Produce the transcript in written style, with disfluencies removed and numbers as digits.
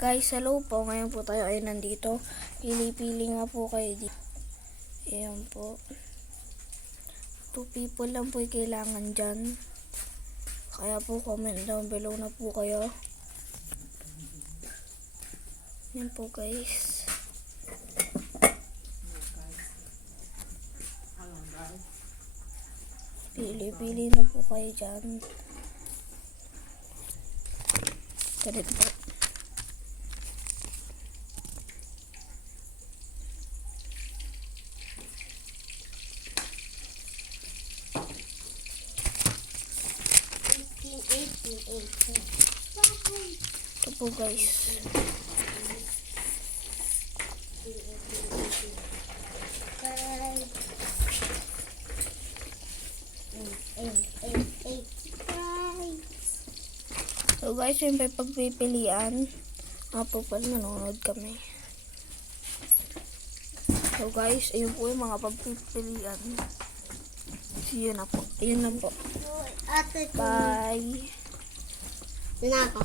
Guys, hello po. Ngayon po tayo ay nandito. Pili-pili nga po kayo dito. Ayan po. 2 people lang po yung kailangan dyan. Kaya po comment down below na po kayo. Ayan po guys. Pili-pili na po kayo dyan. Ganito po. Ito po guys. So guys, yung pagpipilian, po pala nanonood kami. So guys, ayun po yung mga pagpipilian. See you na po. Ayun na po. Bye. Yun na ako.